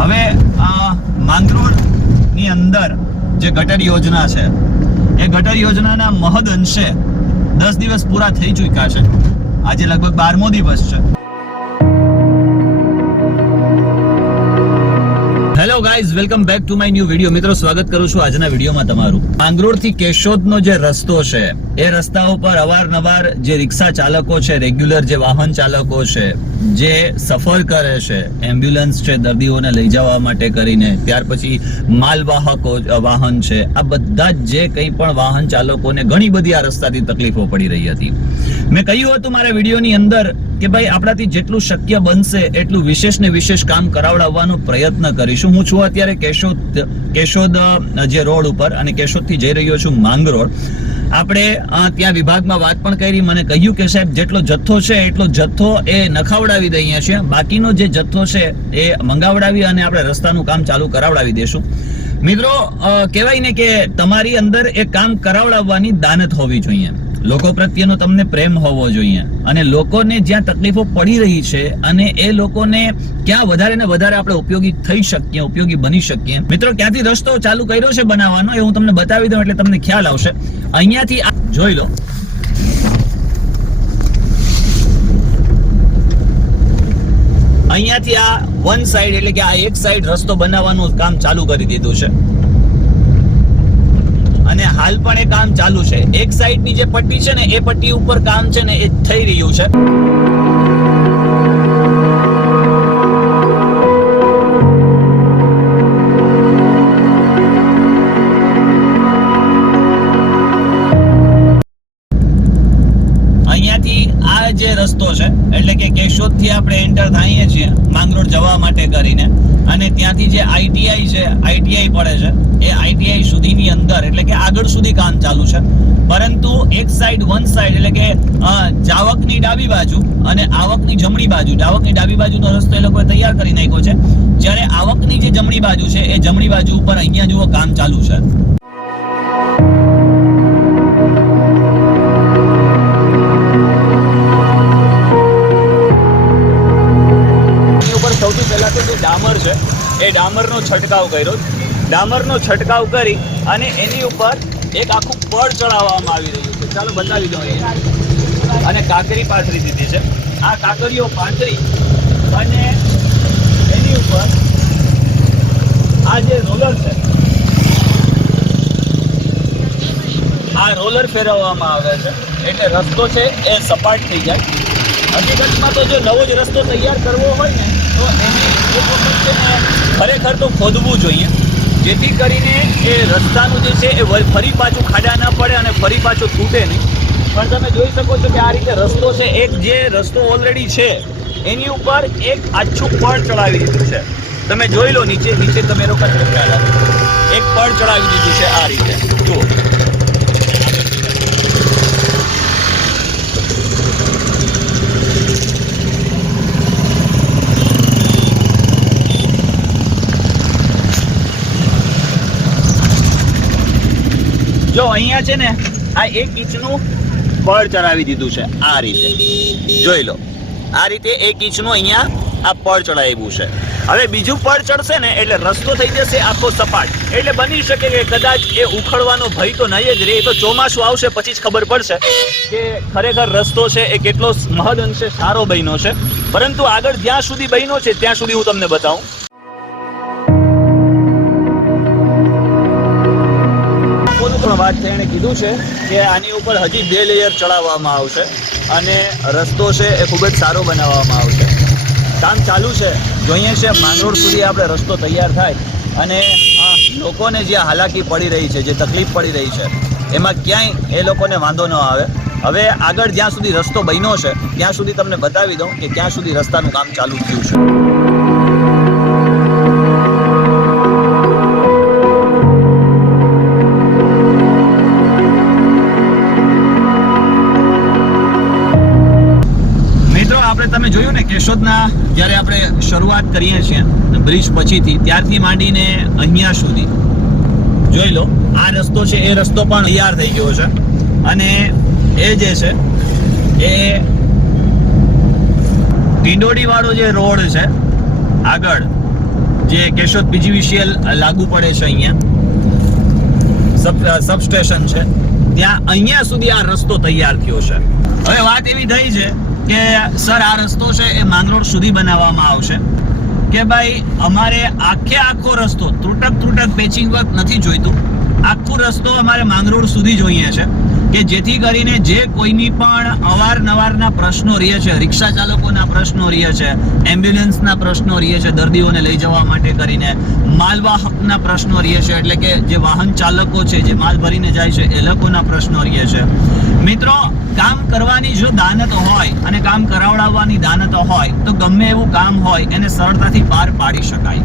હવે માંગરોળની અંદર જે ગટર યોજના છે એ ગટર યોજનાના મહદ અંશે 10 દિવસ પૂરા થઈ ચૂક્યા છે. આજે લગભગ 12મો દિવસ છે. Hello guys, welcome back to my new video. મિત્રો, સ્વાગત કરું છું આજના વિડીયોમાં તમારું. માંગરોળથી કેશોદનો જે રસ્તો છે એ રસ્તા ઉપર અવારનવાર જે રિક્ષા ચાલકો છે, રેગ્યુલર જે વાહન ચાલકો છે, જે સફર કરે છે, એમ્બ્યુલન્સ છે દર્દીઓને લઈ જવા માટે કરીને, ત્યાર પછી માલવાહકો વાહન છે, આ બધા જે કંઈ પણ વાહન ચાલકોને ઘણી બધી આ રસ્તાથી તકલીફો પડી રહી હતી. મેં કહ્યું હતું મારા વિડીયોની અંદર કે ભાઈ આપણાથી જેટલું શક્ય બનશે એટલું વિશેષ ને વિશેષ કામ કરાવડાવવાનો પ્રયત્ન કરીશું. હું છું અત્યારે કેશોદ જે રોડ ઉપર અને કેશોદથી જઈ રહ્યો છું માંગરોળ. આપણે ત્યાં વિભાગમાં વાત પણ કરી, મને કહ્યું કે સાહેબ જેટલો જથ્થો છે એટલો જથ્થો એ નખાવડાવી દઈએ છીએ, બાકીનો જે જથ્થો છે એ મંગાવડાવી અને આપણે રસ્તાનું કામ ચાલુ કરાવડાવી દેશું. મિત્રો, કહેવાય ને કે તમારી અંદર એ કામ કરાવડાવવાની દાનત હોવી જોઈએ, લોકો પ્રત્યેનો તમને પ્રેમ હોવો જોઈએ, અને લોકોને જ્યાં તકલીફો પડી રહી છે અને એ લોકોને ક્યાં વધારે ને વધારે આપણે ઉપયોગી થઈ શકીએ, ઉપયોગી બની શકીએ. મિત્રો, ક્યાંથી રસ્તો ચાલુ કર્યો છે બનાવવાનો એ હું તમને બતાવી દઉં એટલે તમને ખ્યાલ આવશે. અહીંયાથી જોઈ લો, અહીંયાથી આ વન સાઈડ એટલે કે આ એક સાઈડ રસ્તો બનાવવાનું કામ ચાલુ કરી દીધું છે અને હાલ પણ એ કામ ચાલુ છે. એક સાઈડની જે પટ્ટી છે ને એ પટ્ટી ઉપર કામ છે ને એ થઈ રહ્યું છે. અહીંયાથી આ જે રસ્તો છે એટલે કે કેશોદથી આપણે એન્ટર થઈએ છીએ માંગરોળ જવા માટે કરીને, અને ત્યાંથી જે આઈટીઆઈ છે, આઈટીઆઈ પડે છે, એ આઈટીઆઈ સુધીની અંદર એટલે કે આગળ સુધી કામ ચાલુ છે. પરંતુ એક સાઈડ વન સાઈડ એટલે કે જાવકની ડાબી બાજુ અને આવકની જમણી બાજુ, જાવકની ડાબી બાજુનો રસ્તો એ લોકોએ તૈયાર કરી નાખ્યો છે, જ્યારે આવકની જે જમણી બાજુ છે એ જમણી બાજુ ઉપર અહીંયા જુઓ કામ ચાલુ છે. સૌથી પહેલા તો જે ડામર છે એ ડામરનો છંટકાવ કર્યો. ડામરનો છંટકાવ કરી અને એની ઉપર એક આખું પડ ચડાવવામાં આવી રહ્યું છે. ચાલો બતાવી દઉં. અને કાંકરી પાથરી દીધી છે. આ કાંકરીઓ પાથરી અને એની ઉપર આ જે રોલર છે, આ રોલર ફેરવવામાં આવે છે એટલે રસ્તો છે એ સપાટ થઈ જાય. હકીકતમાં તો જો નવો જ રસ્તો તૈયાર કરવો હોય ને તો એને એક વખત છે ને ખરેખર તો ખોદવું જોઈએ, જેથી કરીને એ રસ્તાનું જે છે એ ફરી પાછું ખાડા ના પડે અને ફરી પાછું તૂટે નહીં. પણ તમે જોઈ શકો છો કે આ રીતે રસ્તો છે, એક જે રસ્તો ઓલરેડી છે એની ઉપર એક આછું પડ ચડાવી દીધું છે. તમે જોઈ લો, નીચે તમે લોકો એક પડ ચડાવી દીધું છે આ રીતે. જુઓ, જો અહીંયા છે ને આ 1 ઇંચનું પડ ચડાવી દીધું છે આ રીતે. જોઈ લો, આ રીતે 1 ઇંચનું અહીંયા આ પડ ચડાવ્યું છે. હવે બીજું પડ ચડશે ને એટલે રસ્તો થઈ જશે આખો સપાટ. એટલે બની શકે કે કદાચ એ ઉખડવાનો ભય તો નહીં જ રહે. તો ચોમાસું આવશે પછી જ ખબર પડશે કે ખરેખર રસ્તો છે એ કેટલો મહદ અંશે સારો બન્યો છે. પરંતુ આગળ જ્યાં સુધી બન્યો છે ત્યાં સુધી હું તમને બતાવું. વાત છે, એણે કીધું છે કે આની ઉપર હજી 2 લેયર ચડાવવામાં આવશે અને રસ્તો છે એ ખૂબ જ સારો બનાવવામાં આવશે. કામ ચાલુ છે. જોઈએ છે માંગરોળ સુધી આપણે રસ્તો તૈયાર થાય અને લોકોને જે હાલાકી પડી રહી છે, જે તકલીફ પડી રહી છે, એમાં ક્યાંય એ લોકોને વાંધો ન આવે. હવે આગળ જ્યાં સુધી રસ્તો બન્યો છે ત્યાં સુધી તમને બતાવી દઉં કે ક્યાં સુધી રસ્તાનું કામ ચાલુ થયું છે. તમે જોયું ને કેશોદના જ્યારે આપણે શરૂઆત કરીએ છીએ બ્રિજ પછીથી, ત્યારથી માંડીને અહીંયા સુધી જોઈ લો, આ રસ્તો છે એ રસ્તો પણ તૈયાર થઈ ગયો છે. અને એ જે છે એ ટીંડોડી વાળો જે રોડ છે આગળ જે કેશોદ પીજીવીસીએલ લાગુ પડે છે અહીંયા સબસ્ટેશન છે ત્યાં અહીંયા સુધી આ રસ્તો તૈયાર થયો છે. હવે વાત એવી થઈ છે કે સર આ રસ્તો છે એ માંગરોળ સુધી બનાવવામાં આવશે કે ભાઈ અમારે આખો રસ્તો ત્રુટક પેચિંગ વર્ક નથી જોઈતું, આખો રસ્તો અમારે માંગરોળ સુધી જોઈએ છે કે જેથી કરીને જે કોઈની પણ અવારનવારના પ્રશ્નો રહે છે, રિક્ષા ચાલકોના પ્રશ્નો રહે છે, એમ્બ્યુલન્સના પ્રશ્નો રહે છે, દર્દીઓને લઈ જવા માટે કરીને માલવાહકના પ્રશ્નો રહે છે, એટલે કે જે વાહન ચાલકો છે જે માલ ભરીને જાય છે એ લોકોના પ્રશ્નો રહે છે. મિત્રો, કામ કરવાની જો દાનત હોય અને કામ કરાવડાવવાની દાનત હોય તો ગમે એવું કામ હોય એને સરળતાથી પાર પાડી શકાય.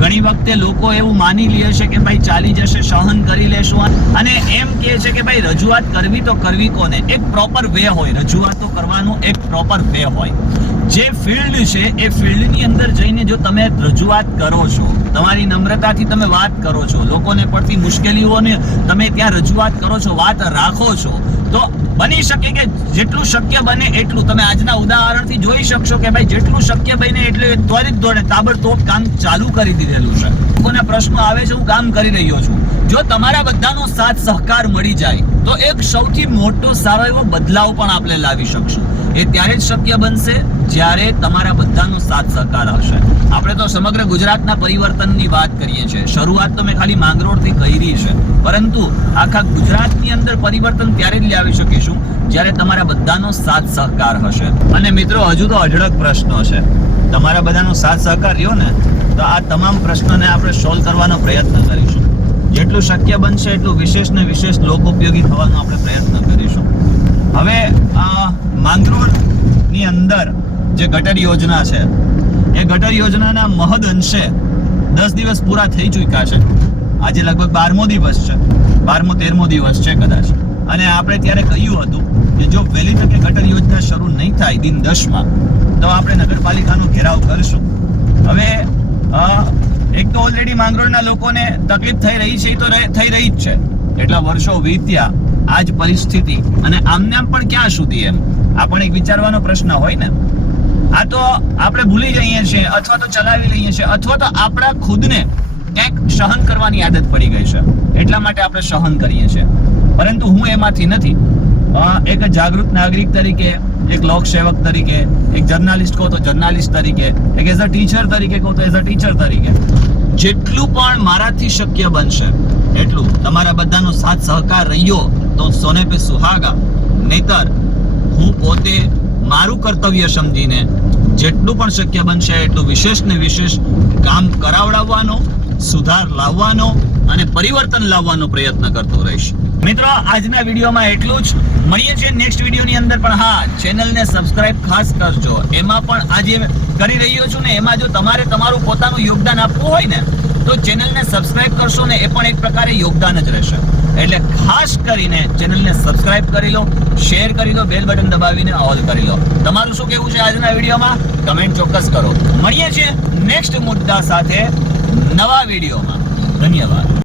ઘણી વખતે લોકો એવું માની લે છે કે ભાઈ ચાલી જશે, સહન કરી લેશું, અને એમ કહે છે કે ભાઈ રજૂઆત કરવી તો કરવી કોને? એક પ્રોપર વે હોય, રજૂઆતો કરવાનું એક પ્રોપર વે હોય. જે ફિલ્ડ છે એ ફિલ્ડની અંદર જઈને જો તમે રજૂઆત કરો છો, તમારી નમ્રતાથી તમે વાત કરો છો, લોકોને પડતી મુશ્કેલીઓને તમે ત્યાં રજૂઆત કરો છો, વાત રાખો છો, તો બની શકે કે જેટલું શક્ય બને એટલું તમે આજના ઉદાહરણથી જોઈ શકશો કે ભાઈ જેટલું શક્ય બને એટલું ત્વરિત ધોરણે તાબડતોડ કામ ચાલુ કરી દીધેલું છે. લોકોના પ્રશ્નો આવે છે, હું કામ કરી રહ્યો છું. જો તમારા બધાનો સાથ સહકાર મળી જાય તો એક સૌથી મોટો સારો એવો બદલાવ પણ આપણે લાવી શકશું. એ ત્યારે જ શક્ય બનશે જ્યારે તમારા બધાનો સાથ સહકાર હશે. આપણે તો સમગ્ર ગુજરાતના પરિવર્તનની વાત કરીએ છીએ. શરૂઆત તો મેં ખાલી માંગરોળથી કરી છે, પરંતુ આખા ગુજરાતની અંદર પરિવર્તન ત્યારે જ લાવી શકીશું જ્યારે તમારા બધાનો સાથ સહકાર હશે. અને મિત્રો, હજુ તો અઢળક પ્રશ્નો છે. તમારા બધાનો સાથ સહકાર રહ્યો ને તો આ તમામ પ્રશ્નોને આપણે સોલ્વ કરવાનો પ્રયત્ન કરીશું. જેટલું શક્ય બનશે એટલું વિશેષ ને વિશેષ લોક ઉપયોગી થવાનો આપણે પ્રયત્ન કરીશું. હવે માંગરોળની અંદર જે ગટર યોજના છે એ ગટર યોજનાના મહદ અંશે 10 દિવસ પૂરા થઈ ચૂક્યા છે. આજે લગભગ 12મો દિવસ છે, 12મો-13મો દિવસ છે કદાચ. અને આપણે ત્યારે કહ્યું હતું કે જો વહેલી તકે ગટર યોજના શરૂ નહીં થાય દિન 10માં તો આપણે નગરપાલિકાનો ઘેરાવ કરશું. હવે એક તો ઓલરેડી માંગરોળના લોકોને તકલીફ થઈ રહી છે, તો થઈ રહી જ છે. એટલા વર્ષો વીત્યા, આ જ પરિસ્થિતિ, અને આમને આમ પણ ક્યાં સુધી? એમ આ પણ એક વિચારવાનો પ્રશ્ન હોય ને. આ તો આપણે ભૂલી જઈએ છીએ, અથવા તો ચલાવી લઈએ છીએ, અથવા તો આપણા ખુદને ક્યાંક સહન કરવાની આદત પડી ગઈ છે, એટલા માટે આપણે સહન કરીએ છીએ. પરંતુ હું એમાંથી નથી. એક જાગૃત નાગરિક તરીકે, એક લોકસેવક તરીકે, એક જર્નાલિસ્ટ કહો તો જર્નાલિસ્ટ તરીકે, એક એઝ અ ટીચર તરીકે કહો તો એઝ અ ટીચર તરીકે જેટલું પણ મારાથી શક્ય બનશે એટલું તમારા બધાનો સાથ સહકાર રહ્યો તો સોને પે સુહાગા. નહીતર હું પોતે મારું કર્તવ્ય સમજીને જેટલું પણ શક્ય બનશે એટલું વિશેષ ને વિશેષ કામ કરાવડાવવાનો, સુધાર લાવવાનો અને પરિવર્તન લાવવાનો પ્રયત્ન કરતો રહીશ. મિત્રો, આજના વિડીયોમાં એટલું જ. મળીએ છીએ નેક્સ્ટ વિડીયોની અંદર. પણ હા, ચેનલને સબસ્ક્રાઇબ ખાસ કરજો. એમાં પણ આજે કરી રહ્યો છું ને, એમાં જો તમારે તમારું પોતાનું યોગદાન આપવું હોય ને તો ચેનલને સબસ્ક્રાઇબ કરશો ને, એ પણ એક પ્રકારે યોગદાન જ રહેશે. એટલે ખાસ કરીને ચેનલને સબસ્ક્રાઇબ કરી લો, શેર કરી લો, બેલ બટન દબાવીને ઓલ કરી લો. તમારું શું કહેવું છે આજના વિડીયોમાં? કમેન્ટ ચોક્કસ કરો. મળીએ છીએ નેક્સ્ટ મુદ્દા સાથે નવા વિડીયોમાં. ધન્યવાદ.